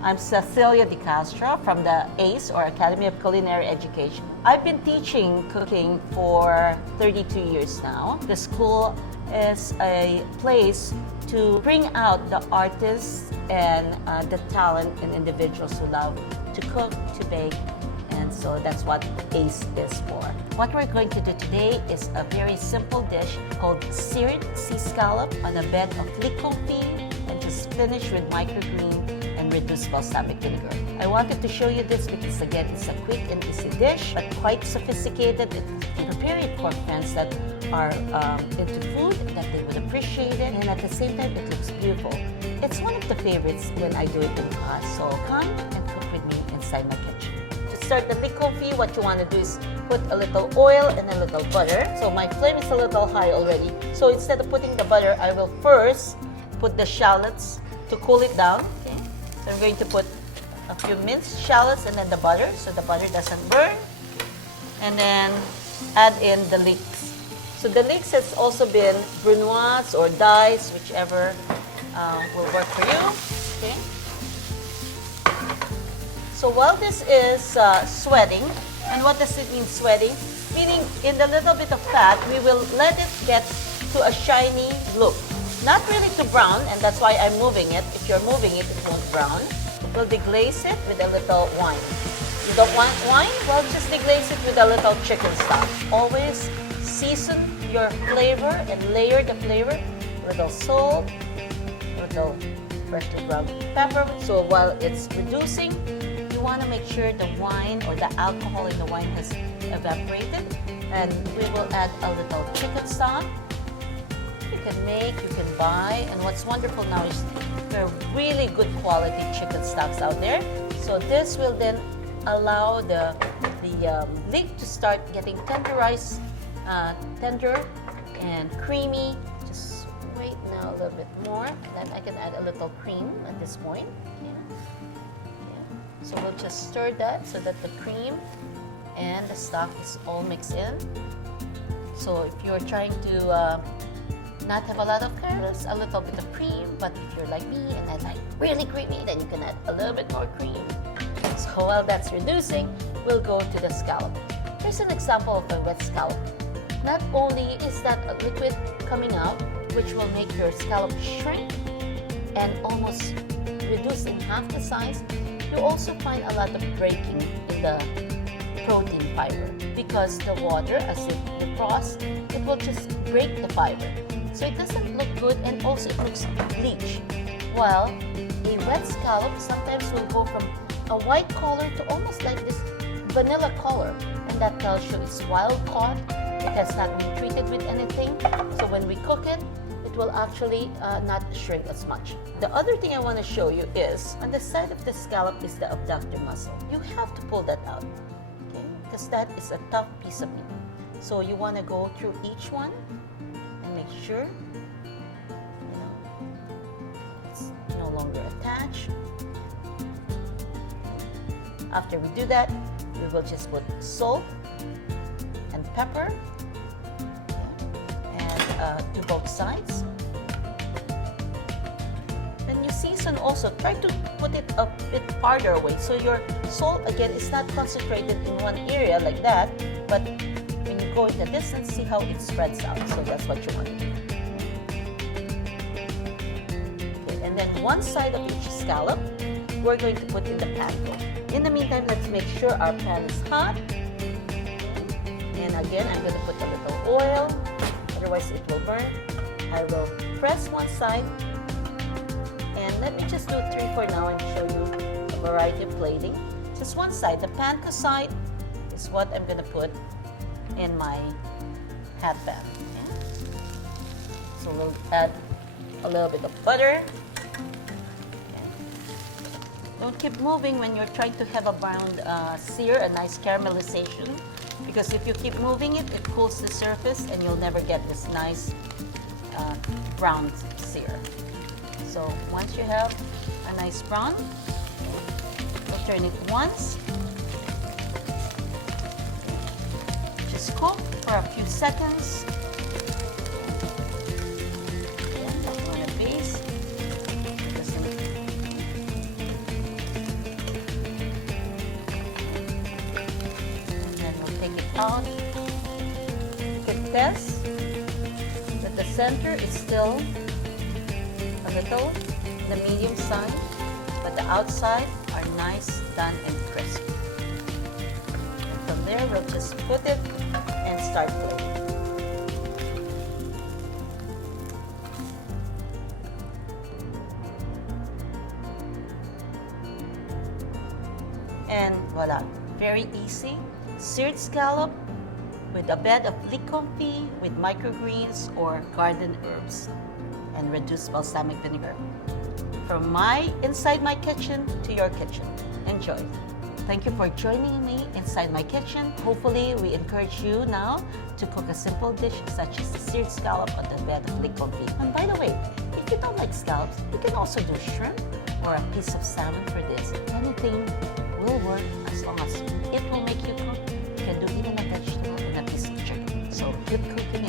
I'm Cecilia De Castro from the ACE, or Academy of Culinary Education. I've been teaching cooking for 32 years now. The school is a place to bring out the artists and the talent in individuals who love to cook, to bake, and so that's what ACE is for. What we're going to do today is a very simple dish called Seared sea scallop on a bed of licorice and just finish with microgreen and reduced balsamic vinegar. I wanted to show you this because again, it's a quick and easy dish, but quite sophisticated. Prepare it for friends that are into food, that they would appreciate it, and at the same time, it looks beautiful. It's one of the favorites when I do it in class, so come and cook with me inside my kitchen. To start the licorice, what you want to do is put a little oil and a little butter. So my flame is a little high already. So instead of putting the butter, I will first put the shallots to cool it down. Okay. So I'm going to put a few minced shallots and then the butter, so the butter doesn't burn. And then add in the leeks. So the leeks has also been brunoise or diced, whichever will work for you. Okay. So while this is sweating, and what does it mean sweating? Meaning in the little bit of fat, we will let it get to a shiny look. Not really to brown, and that's why I'm moving it. If you're moving it, it won't brown. We'll deglaze it with a little wine. You don't want wine? Well, just deglaze it with a little chicken stock. Always season your flavor and layer the flavor. A little salt, a little freshly ground pepper. So while it's reducing, you want to make sure the wine or the alcohol in the wine has evaporated. And we will add a little chicken stock. You can make, you can buy, and what's wonderful now is there are really good quality chicken stocks out there. So this will then allow the leek to start getting tenderized, tender and creamy. Just wait now a little bit more, and then I can add a little cream at this point. So we'll just stir that so that the cream and the stock is all mixed in. So if you're trying to not have a lot of carrots, a little bit of cream, but if you're like me and I like really creamy, then you can add a little bit more cream. So while that's reducing, we'll go to the scallop. Here's an example of a wet scallop. Not only is that a liquid coming out, which will make your scallop shrink and almost reduce in half the size, you also find a lot of breaking in the protein fiber because the water, as it defrosts, it will just break the fiber. So it doesn't look good, and also it looks bleached. While a wet scallop sometimes will go from a white color to almost like this vanilla color, and that tells you it's wild caught. It has not been treated with anything. So when we cook it, it will actually not shrink as much. The other thing I want to show you is on the side of the scallop is the abductor muscle. You have to pull that out, okay? Because that is a tough piece of meat. So you want to go through each one and make sure it's no longer attached. After we do that, we will just put salt and pepper and to both sides. Then you season also. Try to put it a bit farther away. So your salt, again, is not concentrated in one area like that, but when you go in the distance, see how it spreads out. So that's what you want to do. Okay, and then one side of each scallop, we're going to put in the pan. In the meantime, let's make sure our pan is hot. And again, I'm going to put a little oil, otherwise it will burn. I will press one side, and let me just do 3 for now and show you a variety of plating. Just one side. The panko side is what I'm going to put in my hot pan. Okay? So we'll add a little bit of butter. Don't keep moving when you're trying to have a browned sear, a nice caramelization, because if you keep moving it, it cools the surface and you'll never get this nice browned sear. So once you have a nice brown, we'll turn it once. Just cook for a few seconds. On the base. out. You can test that the center is still a little the medium side, but the outside are nice, done, and crisp. And from there, we'll just put it and start plating. And voila, very easy. Seared scallop with a bed of leek confit with microgreens or garden herbs and reduced balsamic vinegar. From inside my kitchen to your kitchen. Enjoy. Thank you for joining me inside my kitchen. Hopefully, we encourage you now to cook a simple dish such as the seared scallop on the bed of leek confit. And by the way, if you don't like scallops, you can also do shrimp or a piece of salmon for this. Anything will work as long as it will make you cook. You can do even a vegetable and a piece of chicken. So good cooking